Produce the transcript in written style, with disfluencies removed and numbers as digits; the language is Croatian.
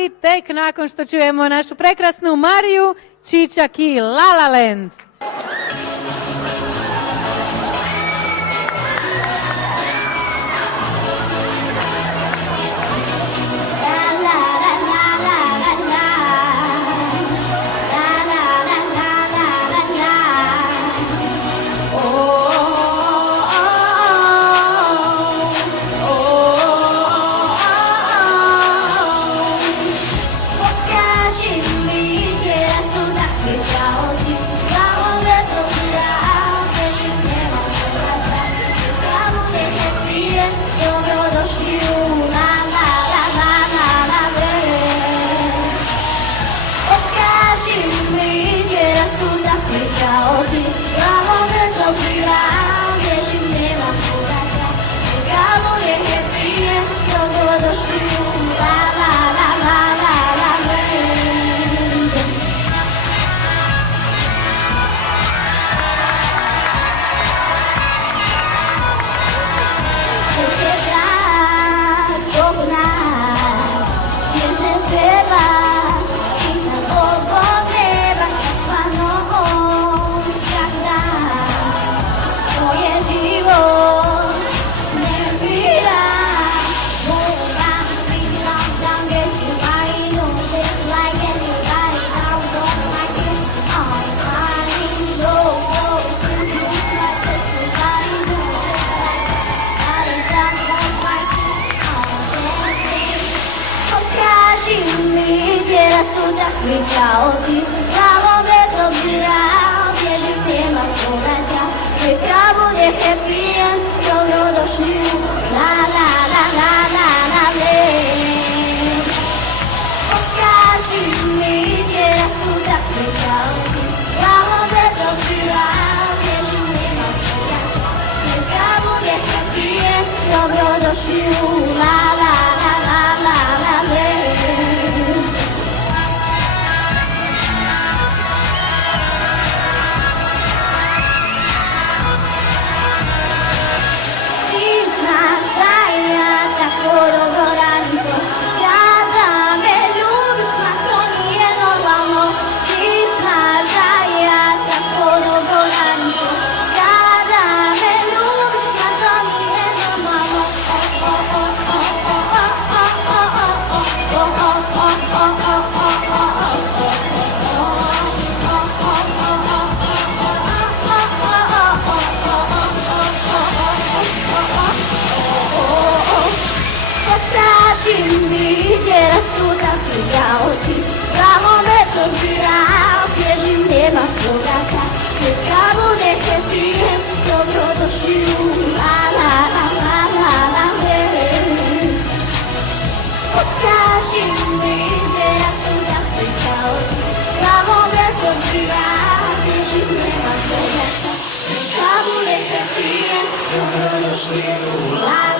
ali tek nakon što čujemo našu prekrasnu Mariju Čičak i La La Land. Ciao ti, bravo bez obzira, bježim, nema povratka. Čekamo neke pije, dobrodošli u La La La La La La Land. Pokaži mi gdje nas tu takvi, ciao ti, bravo bez obzira, bježim, nema povratka. Čekamo neke pije, dobrodošli u La La La La La La Land. La